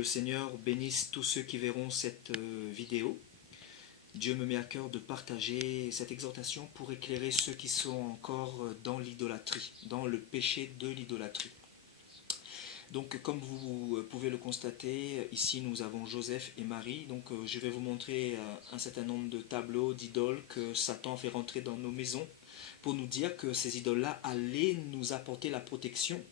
le Seigneur bénisse tous ceux qui verront cette vidéo. Dieu me met à cœur de partager cette exhortation pour éclairer ceux qui sont encore dans l'idolâtrie, dans le péché de l'idolâtrie. Donc comme vous pouvez le constater, ici nous avons Joseph et Marie. Donc je vais vous montrer un certain nombre de tableaux d'idoles que Satan fait rentrer dans nos maisons pour nous dire que ces idoles-là allaient nous apporter la protection.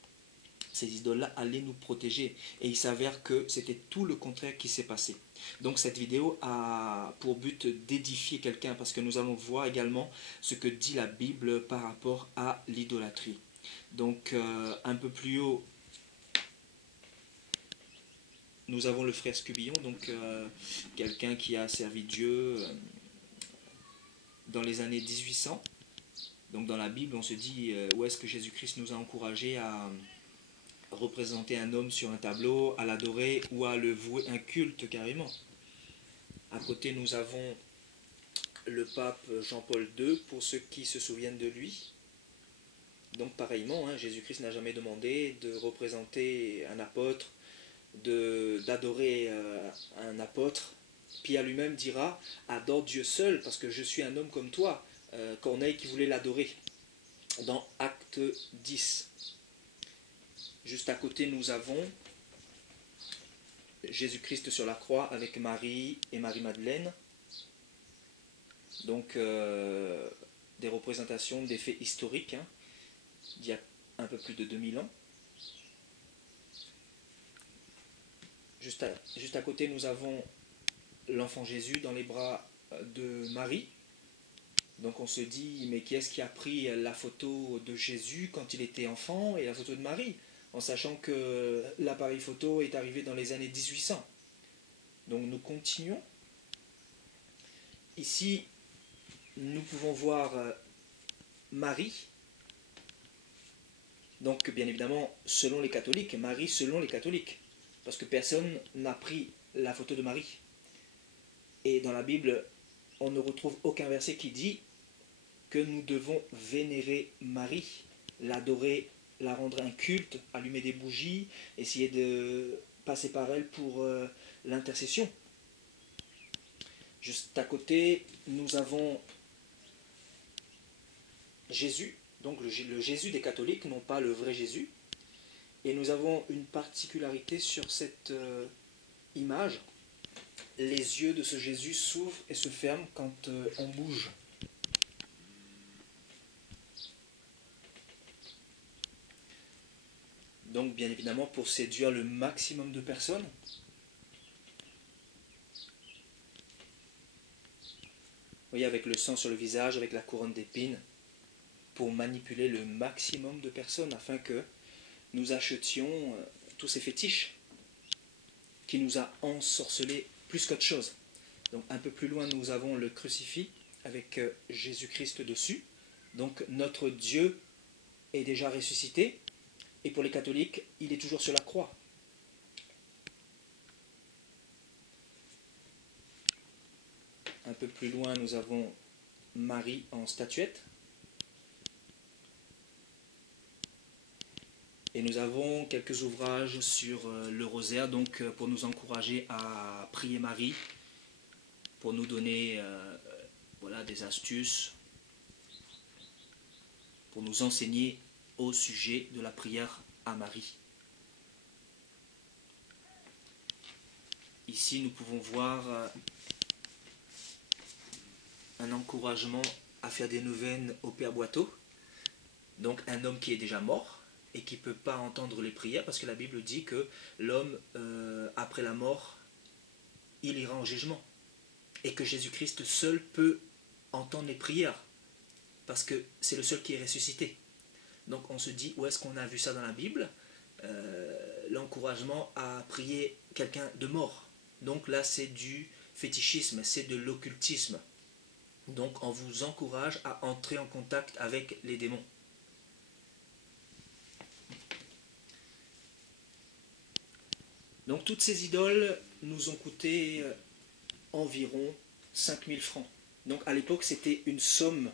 Ces idoles-là allaient nous protéger. Et il s'avère que c'était tout le contraire qui s'est passé. Donc cette vidéo a pour but d'édifier quelqu'un parce que nous allons voir également ce que dit la Bible par rapport à l'idolâtrie. Donc un peu plus haut, nous avons le frère Scubillon, donc quelqu'un qui a servi Dieu dans les années 1800. Donc dans la Bible, on se dit où est-ce que Jésus-Christ nous a encouragés à représenter un homme sur un tableau, à l'adorer ou à le vouer un culte carrément. À côté, nous avons le pape Jean-Paul II, pour ceux qui se souviennent de lui. Donc pareillement, Jésus-Christ n'a jamais demandé de représenter un apôtre, d'adorer un apôtre. Pierre lui-même dira « Adore Dieu seul, parce que je suis un homme comme toi ». Corneille qui voulait l'adorer, dans Acte 10. Juste à côté, nous avons Jésus-Christ sur la croix avec Marie et Marie-Madeleine. Donc, des représentations des faits historiques, d'il y a un peu plus de 2000 ans. Juste à côté, nous avons l'enfant Jésus dans les bras de Marie. Donc on se dit, mais qui est-ce qui a pris la photo de Jésus quand il était enfant et la photo de Marie, en sachant que l'appareil photo est arrivé dans les années 1800. Donc nous continuons. Ici, nous pouvons voir Marie. Donc bien évidemment, selon les catholiques, Marie selon les catholiques. Parce que personne n'a pris la photo de Marie. Et dans la Bible, on ne retrouve aucun verset qui dit que nous devons vénérer Marie, l'adorer, la rendre un culte, allumer des bougies, essayer de passer par elle pour l'intercession. Juste à côté, nous avons Jésus, donc le Jésus des catholiques, non pas le vrai Jésus. Et nous avons une particularité sur cette image. Les yeux de ce Jésus s'ouvrent et se ferment quand on bouge. Donc bien évidemment pour séduire le maximum de personnes. Vous voyez, avec le sang sur le visage, avec la couronne d'épines, pour manipuler le maximum de personnes afin que nous achetions tous ces fétiches qui nous a ensorcelés plus qu'autre chose. Donc un peu plus loin, nous avons le crucifix avec Jésus-Christ dessus. Donc notre Dieu est déjà ressuscité. Et pour les catholiques, il est toujours sur la croix. Un peu plus loin, nous avons Marie en statuette. Et nous avons quelques ouvrages sur le rosaire, donc pour nous encourager à prier Marie, pour nous donner voilà, des astuces, pour nous enseigner au sujet de la prière à Marie. Ici, nous pouvons voir un encouragement à faire des neuvaines au Père Boiteau, donc un homme qui est déjà mort et qui ne peut pas entendre les prières, parce que la Bible dit que l'homme, après la mort, il ira en jugement, et que Jésus-Christ seul peut entendre les prières, parce que c'est le seul qui est ressuscité. Donc on se dit, où est-ce qu'on a vu ça dans la Bible? L'encouragement à prier quelqu'un de mort. Donc là c'est du fétichisme, c'est de l'occultisme. Donc on vous encourage à entrer en contact avec les démons. Donc toutes ces idoles nous ont coûté environ 5000 francs. Donc à l'époque c'était une somme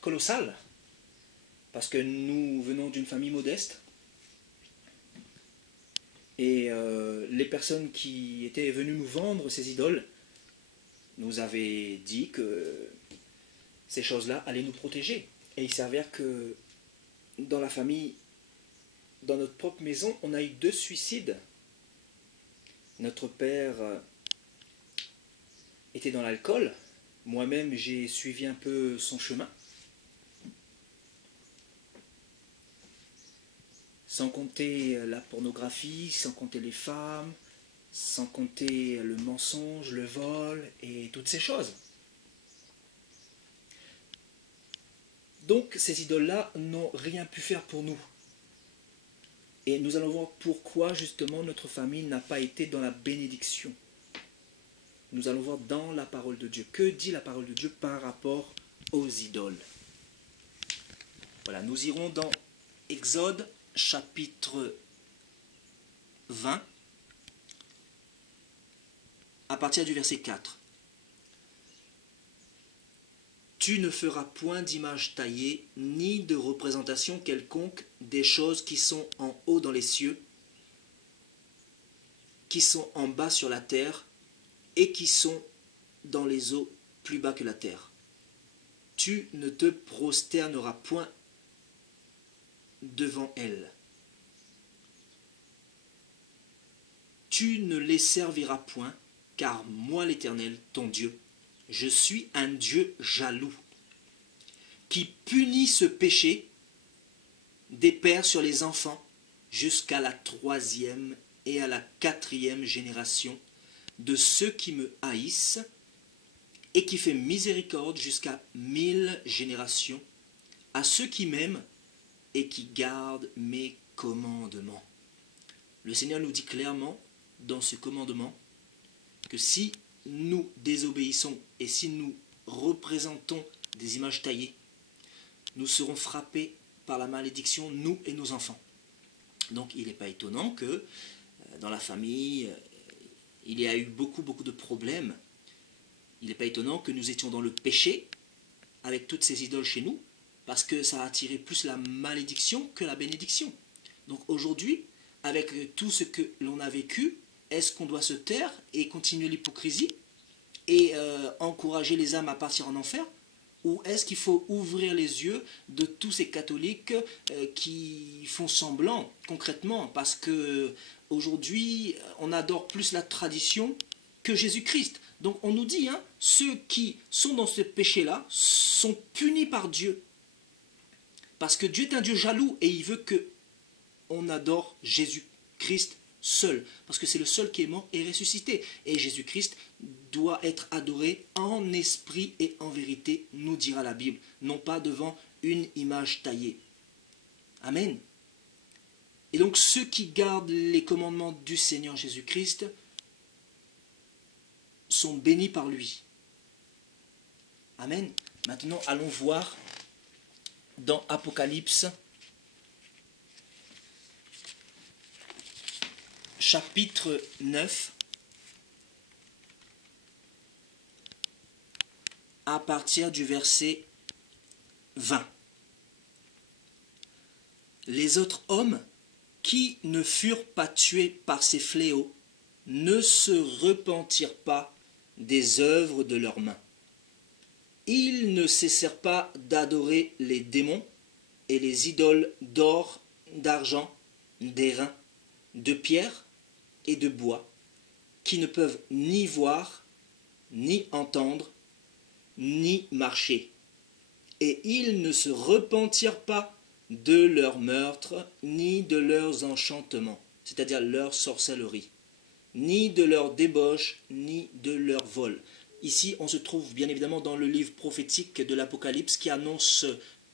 colossale. Parce que nous venons d'une famille modeste. Et les personnes qui étaient venues nous vendre ces idoles nous avaient dit que ces choses-là allaient nous protéger. Et il s'avère que dans la famille, dans notre propre maison, on a eu 2 suicides. Notre père était dans l'alcool. Moi-même, j'ai suivi un peu son chemin. Sans compter la pornographie, sans compter les femmes, sans compter le mensonge, le vol et toutes ces choses. Donc ces idoles-là n'ont rien pu faire pour nous. Et nous allons voir pourquoi justement notre famille n'a pas été dans la bénédiction. Nous allons voir dans la parole de Dieu. Que dit la parole de Dieu par rapport aux idoles? Voilà, nous irons dans Exode chapitre 20 à partir du verset 4. Tu ne feras point d'image taillée, ni de représentation quelconque des choses qui sont en haut dans les cieux, qui sont en bas sur la terre, et qui sont dans les eaux plus bas que la terre. Tu ne te prosterneras point devant elles. Tu ne les serviras point, car moi l'Éternel, ton Dieu, je suis un Dieu jaloux, qui punit ce péché des pères sur les enfants jusqu'à la 3e et à la 4e génération de ceux qui me haïssent, et qui fait miséricorde jusqu'à 1000 générations à ceux qui m'aiment et qui gardent mes commandements. Le Seigneur nous dit clairement dans ce commandement que si nous désobéissons et si nous représentons des images taillées, nous serons frappés par la malédiction, nous et nos enfants. Donc il n'est pas étonnant que dans la famille, il y a eu beaucoup de problèmes. Il n'est pas étonnant que nous étions dans le péché avec toutes ces idoles chez nous, parce que ça a attiré plus la malédiction que la bénédiction. Donc aujourd'hui, avec tout ce que l'on a vécu, est-ce qu'on doit se taire et continuer l'hypocrisie et encourager les âmes à partir en enfer? Ou est-ce qu'il faut ouvrir les yeux de tous ces catholiques qui font semblant concrètement? Parce que aujourd'hui, on adore plus la tradition que Jésus-Christ. Donc on nous dit, ceux qui sont dans ce péché-là sont punis par Dieu. Parce que Dieu est un Dieu jaloux et il veut qu'on adore Jésus-Christ seul. Parce que c'est le seul qui est mort et ressuscité. Et Jésus-Christ doit être adoré en esprit et en vérité, nous dira la Bible. Non pas devant une image taillée. Amen. Et donc ceux qui gardent les commandements du Seigneur Jésus-Christ sont bénis par lui. Amen. Maintenant, allons voir dans Apocalypse, chapitre 9, à partir du verset 20. Les autres hommes qui ne furent pas tués par ces fléaux ne se repentirent pas des œuvres de leurs mains. Ils ne cessèrent pas d'adorer les démons et les idoles d'or, d'argent, d'airain, de pierre et de bois, qui ne peuvent ni voir, ni entendre, ni marcher. Et ils ne se repentirent pas de leurs meurtres, ni de leurs enchantements, c'est-à-dire leur sorcellerie, ni de leur débauche, ni de leur vol. Ici, on se trouve bien évidemment dans le livre prophétique de l'Apocalypse qui annonce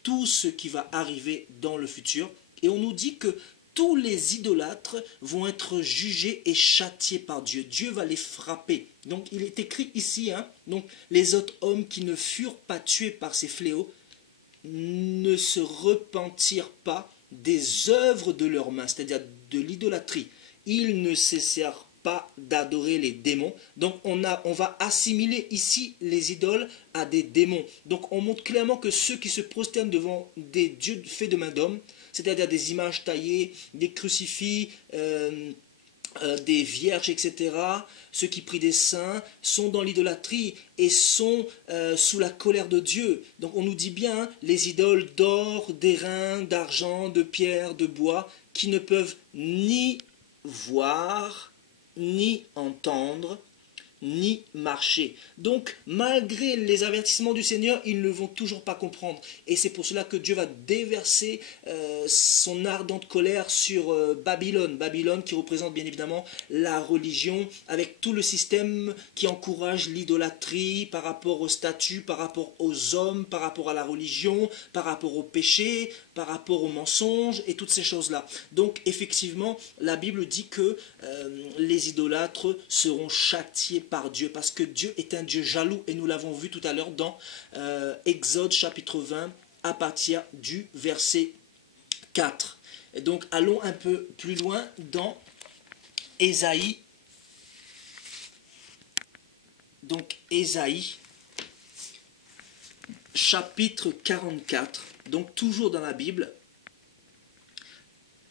tout ce qui va arriver dans le futur. Et on nous dit que tous les idolâtres vont être jugés et châtiés par Dieu. Dieu va les frapper. Donc il est écrit ici, donc les autres hommes qui ne furent pas tués par ces fléaux ne se repentirent pas des œuvres de leurs mains, c'est-à-dire de l'idolâtrie. Ils ne cessèrent pas d'adorer les démons. Donc on va assimiler ici les idoles à des démons. Donc on montre clairement que ceux qui se prosternent devant des dieux faits de main d'homme, c'est-à-dire des images taillées, des crucifix, des vierges, etc., ceux qui prient des saints, sont dans l'idolâtrie et sont sous la colère de Dieu. Donc on nous dit bien, les idoles d'or, d'airain, d'argent, de pierre, de bois, qui ne peuvent ni voir, ni entendre, ni marcher. Donc, malgré les avertissements du Seigneur, ils ne vont toujours pas comprendre. Et c'est pour cela que Dieu va déverser son ardente colère sur Babylone. Babylone qui représente bien évidemment la religion, avec tout le système qui encourage l'idolâtrie par rapport au statut, par rapport aux hommes, par rapport à la religion, par rapport au péché, par rapport aux mensonges et toutes ces choses-là. Donc, effectivement, la Bible dit que les idolâtres seront châtiés par Dieu, parce que Dieu est un Dieu jaloux, et nous l'avons vu tout à l'heure dans Exode chapitre 20 à partir du verset 4. Et donc allons un peu plus loin dans Ésaïe. Donc Ésaïe chapitre 44, donc toujours dans la Bible,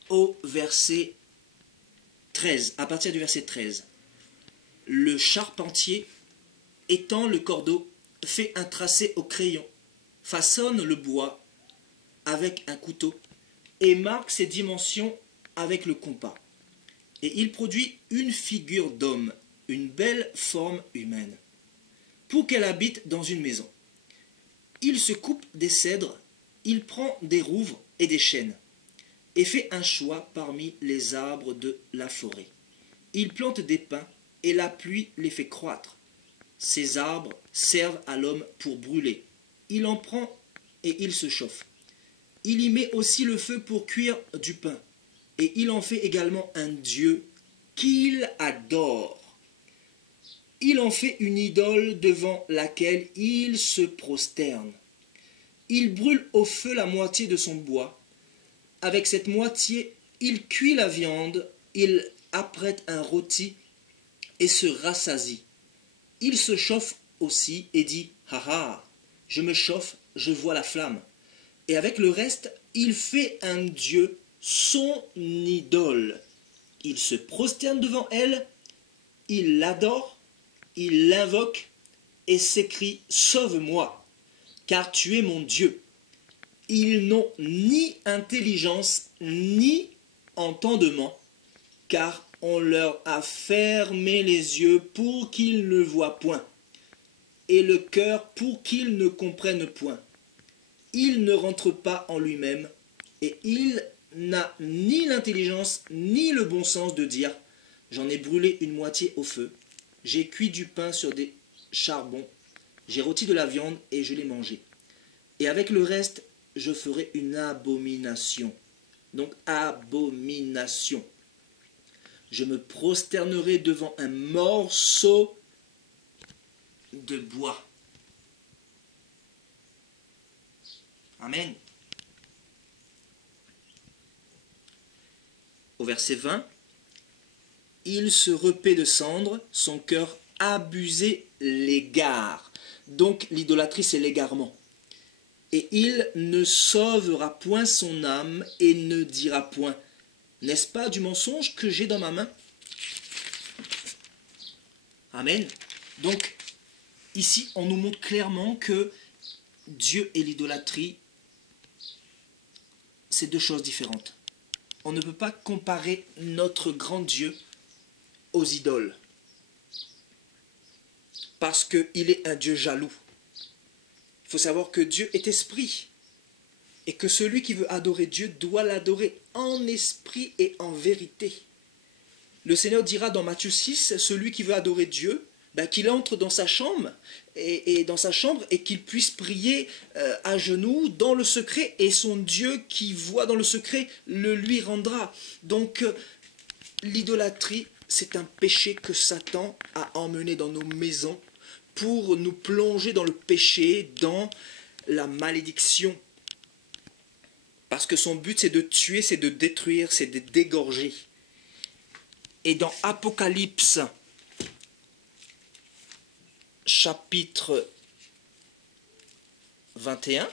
au verset 13, à partir du verset 13. Le charpentier étend le cordeau, fait un tracé au crayon, façonne le bois avec un couteau et marque ses dimensions avec le compas. Et il produit une figure d'homme, une belle forme humaine, pour qu'elle habite dans une maison. Il se coupe des cèdres, il prend des rouvres et des chênes, et fait un choix parmi les arbres de la forêt. Il plante des pins, et la pluie les fait croître. Ces arbres servent à l'homme pour brûler. Il en prend et il se chauffe. Il y met aussi le feu pour cuire du pain. Et il en fait également un dieu qu'il adore. Il en fait une idole devant laquelle il se prosterne. Il brûle au feu la moitié de son bois. Avec cette moitié, il cuit la viande, il apprête un rôti et se rassasie. Il se chauffe aussi et dit « Ha ha, je me chauffe, je vois la flamme ». Et avec le reste, il fait un dieu, son idole. Il se prosterne devant elle, il l'adore, il l'invoque et s'écrie « Sauve-moi, car tu es mon Dieu ». Ils n'ont ni intelligence ni entendement, car on leur a fermé les yeux pour qu'ils ne voient point, et le cœur pour qu'ils ne comprennent point. Il ne rentre pas en lui-même, et il n'a ni l'intelligence ni le bon sens de dire « J'en ai brûlé une moitié au feu, j'ai cuit du pain sur des charbons, j'ai rôti de la viande et je l'ai mangé. Et avec le reste, je ferai une abomination. » Donc abomination. Je me prosternerai devant un morceau de bois. Amen. Au verset 20, il se repaît de cendres, son cœur abusé l'égare. Donc l'idolâtrie, c'est l'égarement. Et il ne sauvera point son âme et ne dira point « N'est-ce pas du mensonge que j'ai dans ma main ?» Amen. Donc, ici, on nous montre clairement que Dieu et l'idolâtrie, c'est deux choses différentes. On ne peut pas comparer notre grand Dieu aux idoles, parce qu'il est un Dieu jaloux. Il faut savoir que Dieu est esprit, et que celui qui veut adorer Dieu doit l'adorer en esprit et en vérité. Le Seigneur dira dans Matthieu 6, celui qui veut adorer Dieu, qu'il entre dans sa chambre et qu'il puisse prier à genoux dans le secret, et son Dieu qui voit dans le secret le lui rendra. Donc l'idolâtrie, c'est un péché que Satan a emmené dans nos maisons pour nous plonger dans le péché, dans la malédiction. Parce que son but, c'est de tuer, c'est de détruire, c'est de dégorger. Et dans Apocalypse, chapitre 21,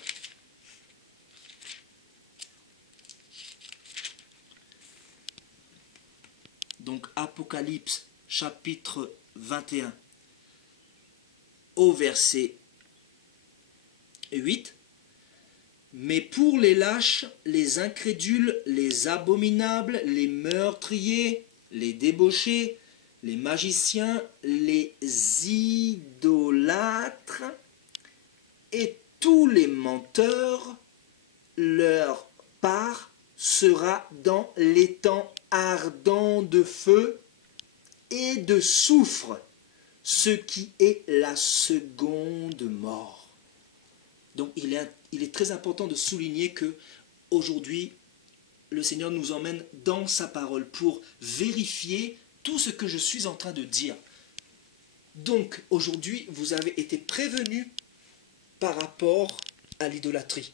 donc donc Apocalypse chapitre 21 au verset 8. Mais pour les lâches, les incrédules, les abominables, les meurtriers, les débauchés, les magiciens, les idolâtres et tous les menteurs, leur part sera dans l'étang ardent de feu et de soufre, ce qui est la seconde mort. Donc il est très important de souligner que aujourd'hui le Seigneur nous emmène dans sa parole pour vérifier tout ce que je suis en train de dire. Donc aujourd'hui vous avez été prévenus par rapport à l'idolâtrie.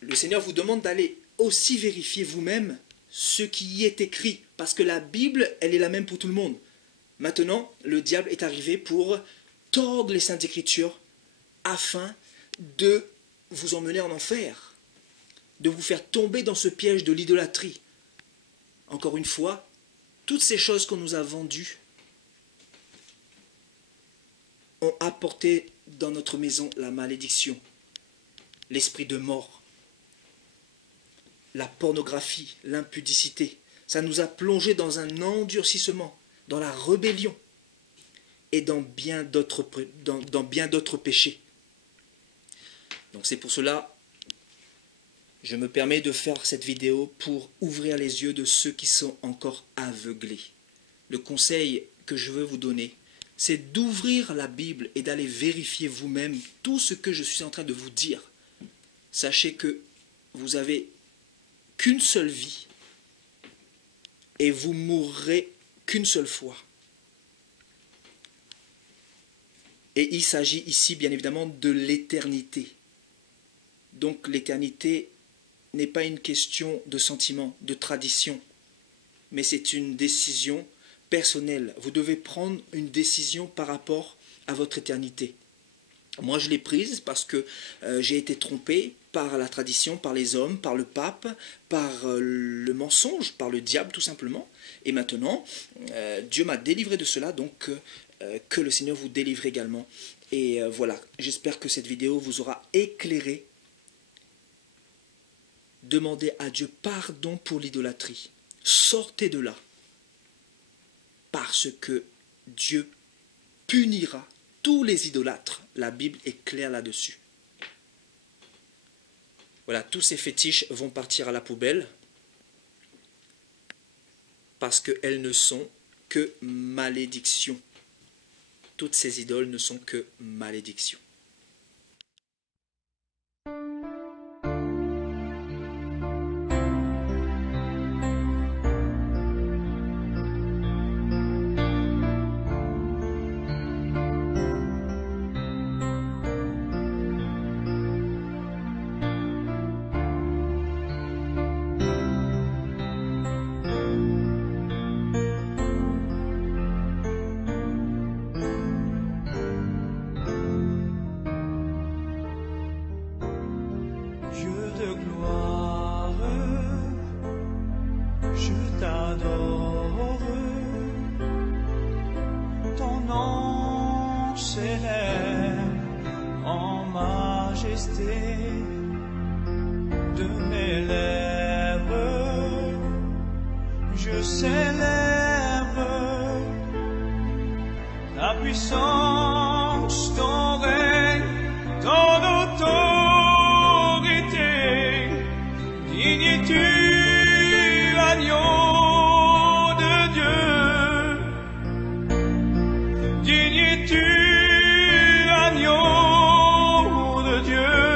Le Seigneur vous demande d'aller aussi vérifier vous-même ce qui y est écrit, parce que la Bible, elle est la même pour tout le monde. Maintenant, le diable est arrivé pour tordre les Saintes Écritures afin de vous emmener en enfer, de vous faire tomber dans ce piège de l'idolâtrie. Encore une fois, toutes ces choses qu'on nous a vendues ont apporté dans notre maison la malédiction, l'esprit de mort, la pornographie, l'impudicité. Ça nous a plongé dans un endurcissement, dans la rébellion et dans bien d'autres péchés. Donc c'est pour cela, je me permets de faire cette vidéo pour ouvrir les yeux de ceux qui sont encore aveuglés. Le conseil que je veux vous donner, c'est d'ouvrir la Bible et d'aller vérifier vous-même tout ce que je suis en train de vous dire. Sachez que vous avez qu'une seule vie et vous mourrez qu'une seule fois. Et il s'agit ici bien évidemment de l'éternité. Donc l'éternité n'est pas une question de sentiment, de tradition, mais c'est une décision personnelle. Vous devez prendre une décision par rapport à votre éternité. Moi je l'ai prise parce que j'ai été trompé par la tradition, par les hommes, par le pape, par le mensonge, par le diable tout simplement. Et maintenant, Dieu m'a délivré de cela, donc que le Seigneur vous délivre également. Et voilà, j'espère que cette vidéo vous aura éclairé. Demandez à Dieu pardon pour l'idolâtrie. Sortez de là. Parce que Dieu punira tous les idolâtres. La Bible est claire là-dessus. Voilà, tous ces fétiches vont partir à la poubelle parce qu'elles ne sont que malédictions. Toutes ces idoles ne sont que malédictions. De mes lèvres, je célèbre la puissance, ton règne, ton autorité, digne es-tu, agneau de Dieu, digne es-tu, agneau de Dieu.